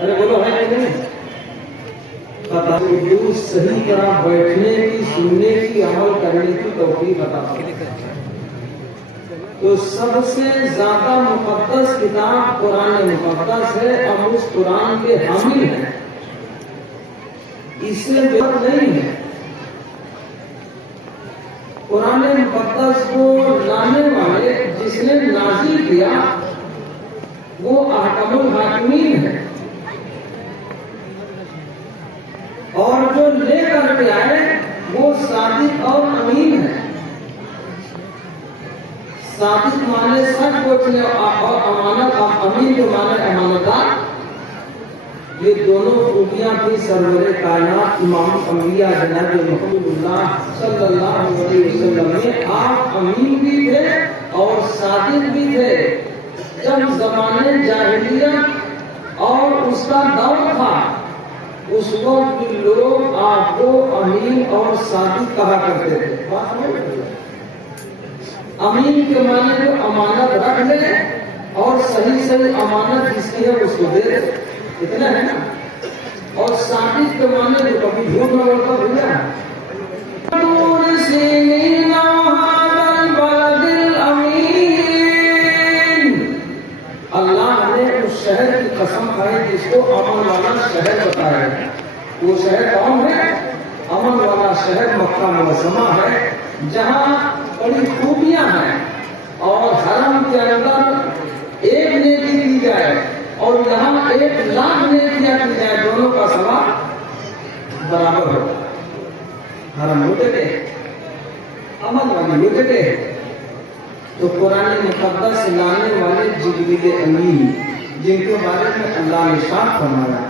ارے بولو ہے کہ نہیں؟ اردو صحیح طرح بیٹھنے کی، سننے کی، عمل کرنے کی توفیق عطا فرمائے۔ تو سب سے زیادہ مقدس کتاب قرآن مقدس ہے، ہم اس قرآن کے حامل ہیں، اس سے بہت نہیں ہے۔ قرآن مقدس کو لانے والے جس نے نازل کیا وہ احکم الحاکمین ہے، اور جو لے کر کے آئے وہ صادق اور امین ہے۔ صادق مانے سچ بولنے اور امانت، اور امین جو مانے امانتدار۔ یہ دونوں خوبیاں تھی سرور کائنات امام الانبیاء جناب محمد اللہ صلی اللہ علیہ وسلم میں۔ آپ امین بھی تھے اور صادق بھی تھے۔ جب زمانے جاہلیت اور اس کا دور تھا، اس وقت بھی لوگ آپ کو امین اور صادق کہا کرتے تھے۔ امین کے معنی جو امانت رکھ لے اور صحیح امانت جس کی ہے اس کو دے دے، اتنا ہے نا۔ اور صادق کے معنی جو کبھی جھوٹ نہ بولتا بھیا۔ اللہ نے اس شہر کی قسم کھائی جس کو امن والا شہر بتایا ہے۔ وہ شہر کون ہے؟ امن والا شہر مکہ معظمہ ہے، جہاں بڑی خوبیاں ہیں، اور حرم کے اندر ایک نیکی کی جائے اور یہاں 1,00,000 نیکیاں کی جائے، دونوں کا ثواب برابر ہوگا۔ حرم ہو جگہ، امن والی ہو جگہ۔ تو قرآن مقدس لانے والے جبریل امین، جن کے بارے میں اللہ نے ارشاد فرمایا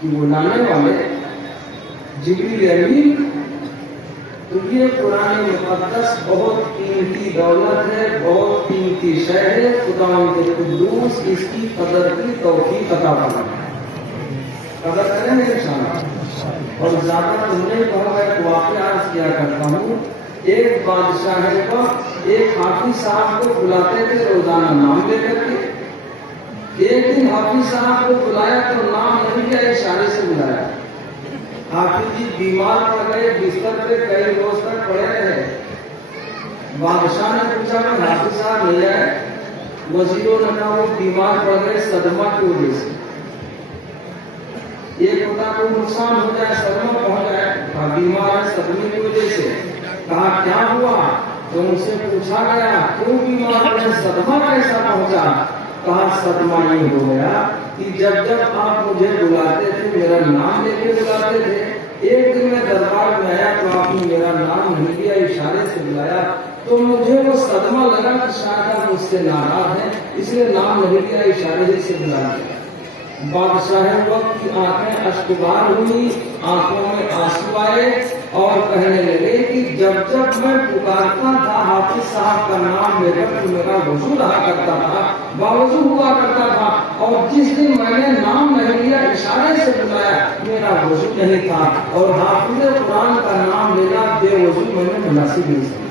کہ وہ لانے والے جبریل امین، تو یہ قرآن مقدس بہت قیمتی دولت ہے، بہت قیمتی شے ہے۔ خداوند قدوس اس کی قدر کی توفیق عطا فرمائے۔ قدر کریں گے انشاءاللہ۔ اور زیادہ تم نے کہا، ایک واقعہ عرض کیا کرتا ہوں۔ ایک بادشاہ کا ایک حافظ صاحب کو بلاتے تھے روزانہ نام لے کر کے۔ ایک دن حافظ صاحب کو بلایا تو نام نہیں لیا، اشارے سے بلایا۔ حافظ جی بیمار پڑ گئے، بستر پہ کئی روز تک پڑے رہے۔ بادشاہ نے پوچھا کہ حافظ صاحب نہیں آئے؟ وزیروں نے کہا وہ بیمار پڑ گئے صدمہ کی وجہ سے۔ ایک ہوتا کو نقصان ہو جائے، صدمہ پہنچ جائے، بیمار ہے صدمے کی وجہ سے۔ کہا کیا ہوا؟ تو ان سے پوچھا گیا کیوں بیمار ہے، صدمہ کیسا پہنچا؟ کہا صدمہ یہ ہو گیا کہ جب جب آپ مجھے بلاتے تھے، میرا نام لے کے بلاتے تھے، ایک دن میں دربار میں آیا تو آپ نے میرا نام نہیں لیا، اشارے سے بلایا، تو مجھے وہ صدمہ لگا کہ شاید آپ مجھ سے ناراض ہیں، اس لیے نام نہیں لیا، اشارے سے بلایا۔ بادشاہ وقت کی آنکھیں اشکبار ہوئی، آنکھوں میں آنسو آئے، اور کہنے لگے کہ جب جب میں پکارتا تھا حافظ صاحب کا نام لے کر تو میرا وضو رہا کرتا تھا، باوضو ہوا کرتا تھا، اور جس دن میں نے نام نہیں لیا، اشارے سے بلایا، میرا وضو نہیں تھا، اور حافظ قرآن کا نام لینا بے وضو میں نے مناسب نہیں سمجھا۔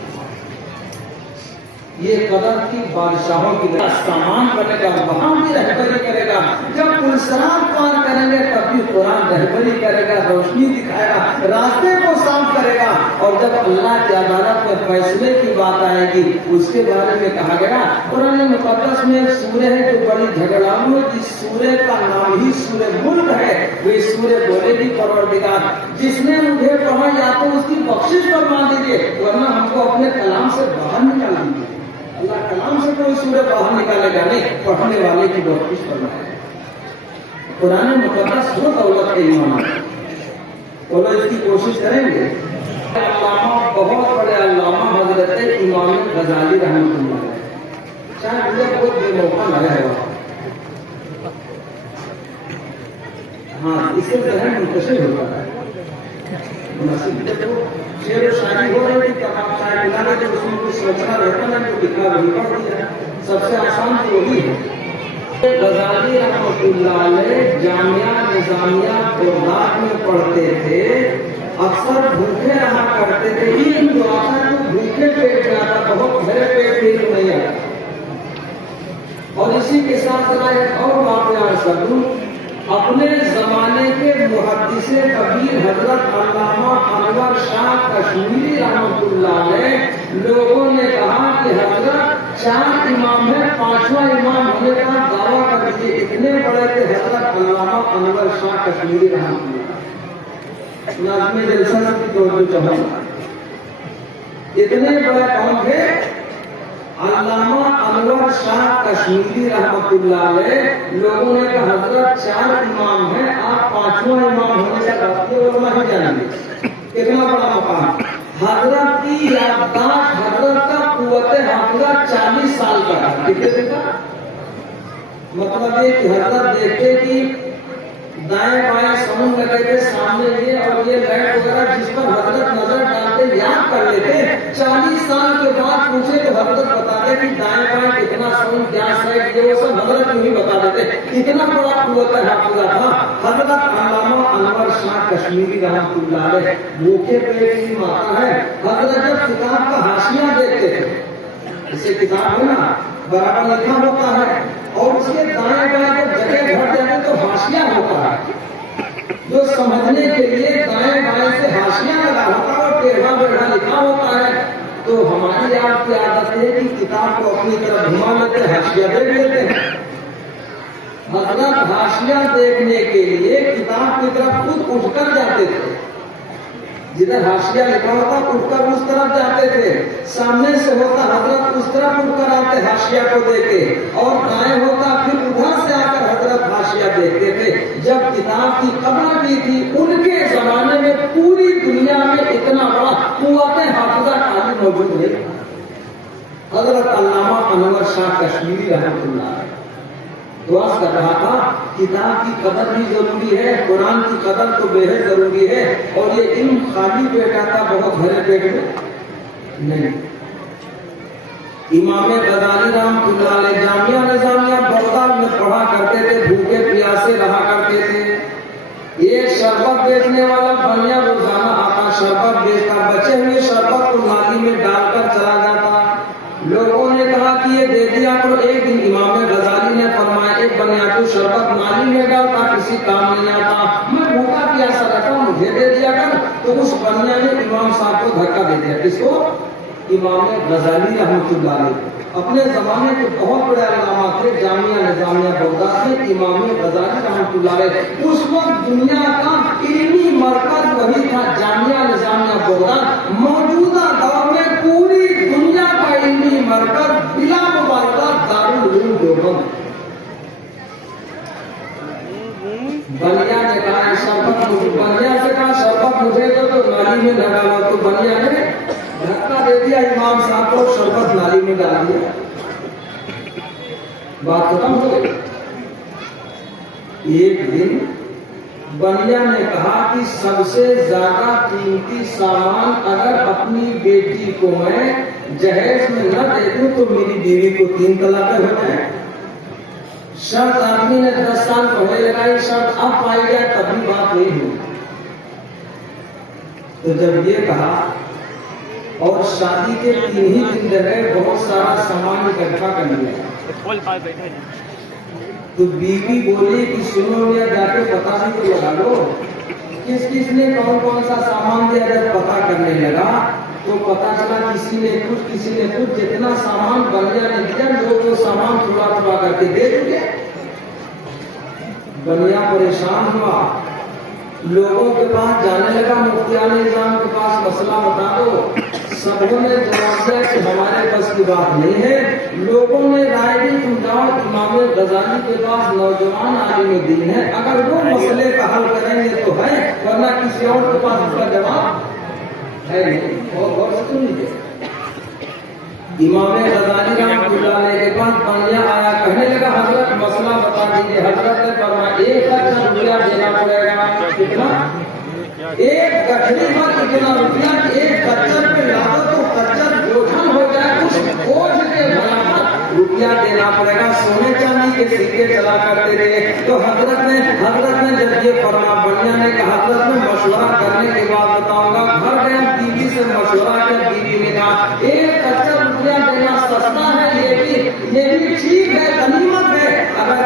یہ قدر کی بادشاہوں کی سامان کرے گا، وہاں بھی رہبری کرے گا۔ جب پلسرات پار کریں گے تب بھی قرآن رہبری کرے گا، روشنی دکھائے گا، راستے کو صاف کرے گا۔ اور جب اللہ کی عدالت میں فیصلے کی بات آئے گی، اس کے بارے میں کہا گیا قرآن مقدس میں ایک سورہ ہے جو بڑی جھگڑالو ہے، جس سورہ کا نام ہی سورہ ملک ہے۔ وہ سورہ بولے گی پروردگار جس نے مجھے پڑھا یا تو اس کی بخشش فرما دیجیے، ورنہ ہم کو اپنے کلام سے باہر نکال دیجیے۔ اللہ کلام سے کوئی سورہ باہر نکالے گا نہیں، پڑھنے والے کی بخشش فرمائے۔ قرآن مقدس وہ دولت ہے ایمان، وہ لوگ اس کی کوشش کریں گے۔ علامہ بہت بڑے علامہ حضرت امام غزالی رحمۃ اللہ علیہ، چاہے مجھے بہت بے موقع لگا ہے، ہاں اس سے ذہن منتشر ہوتا ہے۔ شعر و شاعری ہو رہی تھی، شاعر بنا رہے تھے، اس میں کچھ سوچنا رہتا نا تو لکھا وہی پڑھ دیا۔ سب سے آسان تو وہی ہے۔ غزالی رحمۃ اللہ علیہ جامعہ نظامیہ بغداد میں پڑھتے تھے، اکثر بھوکے رہا کرتے تھے۔ عید جو آتا ہے تو بھوکے پیٹ میں آتا، بہت بھرے پیٹ میں تو نہیں آتا۔ اور اسی کے ساتھ ایک اور واقعہ سنوں. اپنے زمانے کے محدث کبیر حضرت علامہ انور شاہ کشمیری رحمۃ اللہ علیہ لوگوں نے کہا کہ حضرت 4 امام ہے، 5واں امام ہونے کا دعویٰ کر دیے. اتنے بڑے تھے حضرت علامہ انور شاہ کشمیری رحمۃ اللہ. ناظم جلسہ کی توجہ چاہوں، اتنے بڑے کون تھے؟ علامہ انور شاہ کشمیری رحمۃ اللہ علیہ. لوگوں نے کہا حضرت 4 امام ہیں، آپ 5واں امام ہونے سے کرتے ہو، علماء ہی جانیں گے. کتنا بڑا مقام. حضرت کی یادداشت، حضرت کا قوت حافظہ 40 سال کا تھا. کتنے کا مطلب یہ کہ حضرت دیکھتے کہ دائیں بائیں سمجھ لگے تھے، سامنے یہ اور یہ لائٹ وغیرہ جس پر حضرت نظر ڈالتے یاد کر لیتے. 40 سال کے بعد پوچھے تو حضرت بتاتے کہ دائیں بائیں کتنا سمجھ کیا سائڈ یہ وہ سب حضرت کیوں ہی بتا دیتے. اتنا بڑا قوت حافظہ تھا حضرت علامہ انور شاہ کشمیری رحمۃ اللہ علیہ. بھوکے پیٹ کی ماتا ہے. حضرت جب کتاب کا حاشیہ دیکھتے تھے، اسے کتاب ہے نا برابر لکھا ہوتا ہے اور اس کے دائیں بائیں کو جگہ گھٹ جاتے تو حاشیہ ہوتا ہے، جو سمجھنے کے لیے دائیں بائیں سے حاشیہ لگا ہوتا ہے اور ٹیڑھا بیڑھا لکھا ہوتا ہے. تو ہماری آپ کی عادت ہے کہ کتاب کو اپنی طرف گھما لیتے ہیں، حاشیہ دیکھ لیتے ہیں. حضرت حاشیہ دیکھنے کے لیے کتاب کی طرف خود اٹھ کر جاتے تھے. جدھر حاشیہ لکھا ہوتا اٹھ کر اس طرف جاتے تھے. سامنے سے ہوتا حضرت اس طرف اٹھ کر آتے حاشیہ کو دیکھے، اور دائیں ہوتا پھر ادھر سے آ کر حضرت حاشیہ دیکھتے تھے. جب کتاب کی قدر کی تھی ان کے زمانے میں پوری دنیا میں اتنا بڑا قوت حافظہ خالی موجود ہے. حضرت علامہ انور شاہ کشمیری رحمۃ اللہ علیہ دعا کر رہا تھا کتاب کی قدر بھی ضروری ہے، قرآن کی قدر تو بے حد ضروری ہے. اور یہ علم خالی بیٹا تھا بہت بھرے پیٹ میں نہیں. امام غزالی رحمۃ اللہ علیہ جامعہ نظامیہ بغداد میں پڑھا کرتے تھے، بھوکے پیاسے رہا کرتے تھے. ایک شربت بیچنے والا بنیا روزانہ آتا، شربت بیچتا، بچے ہوئے شربت کو نالی میں ڈال کر چلا جاتا. لوگوں نے کہا کہ یہ دے دیا کرو. ایک دن امام غزالی نے فرمایا ایک بنیا تو شربت نالی میں ڈالتا، کسی کام نہیں آتا، میں بھوکا پیاسا رہتا، مجھے دے دیا کر. تو اس بنیا نے امام صاحب کو دھکا دے دیا. کس کو؟ امام غزالی رحمۃ اللہ علیہ. اپنے زمانے کے بہت بڑے علامہ تھے. جامعہ نظامیہ بغداد میں امام غزالی رحمۃ اللہ علیہ. اس وقت دنیا کا علمی مرکز وہی تھا، جامعہ نظامیہ بغداد. موجودہ دور میں پوری دنیا کا علمی مرکز بلا مبالغہ دارالعلوم دیوبند. بنیا نے کہا شربت مجھے، بنیا سے کہا شربت مجھے تو نالی میں نہ ڈالو. تو بنیا نے دھکا دے دیا امام صاحب کو، شربت نالی میں ڈال دیا. بات ختم ہو گئی. ایک دن بنیا نے کہا کہ سب سے زیادہ قیمتی سامان اگر اپنی بیٹی کو میں جہیز میں نہ دے دوں تو میری بیوی کو 3 طلاقیں ہو جائیں. شرط آدمی نے 10 سال پہلے لگائی، شرط اب پائی جائے تب بھی بات نہیں ہوئی. تو جب یہ کہا اور شادی کے 3 ہی دن رہے بہت سارا سامان اکٹھا کر لیا. تو بیوی بولی کہ سنو میاں جا کے پتا نہیں تو لگا لو کس کس نے کون کون سا سامان دیا. جب پتا کرنے لگا تو پتا چلا کسی نے کچھ جتنا سامان بنیا نے دیا لوگ وہ سامان تھوڑا کر کے دے دیا. بنیا پریشان ہوا، لوگوں کے پاس جانے لگا، مفتیان نظام کے پاس مسئلہ بتا دو. سبوں نے جواب دیا کہ ہمارے بس کی بات نہیں ہے. لوگوں نے رائے دی تم جاؤ امام غزالی کے پاس نوجوان عالم دین ہے، اگر وہ مسئلے کا حل کریں گے تو ہے، ورنہ کسی اور کے پاس اس کا جواب ہے نہیں. اور سن لیجیے، امام غزالی رحمۃ اللہ علیہ کے پاس بنیا آیا، کہنے لگا حضرت مسئلہ بتا دیجیے. حضرت نے فرمایا 1,00,000 روپیہ دینا پڑے گا. کتنا؟ ایک گٹھڑی پر اتنا روپیہ کہ ایک کچر پہ لاگو تو کچر بوجھل ہو جائے، کچھ بوجھ کے برابر روپیہ دینا پڑے گا. سونے چاندی کے سکے چلا کرتے تھے. تو حضرت نے جب یہ فرما بنیا نے کہا حضرت میں مشورہ کرنے کے بعد بتاؤں گا. گھر گیا، بیوی سے مشورہ کیا. بیوی نے کہا 1 کچر روپیہ دینا سستا ہے، یہ بھی ٹھیک ہے، غنیمت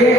1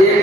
1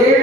1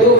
2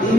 3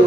2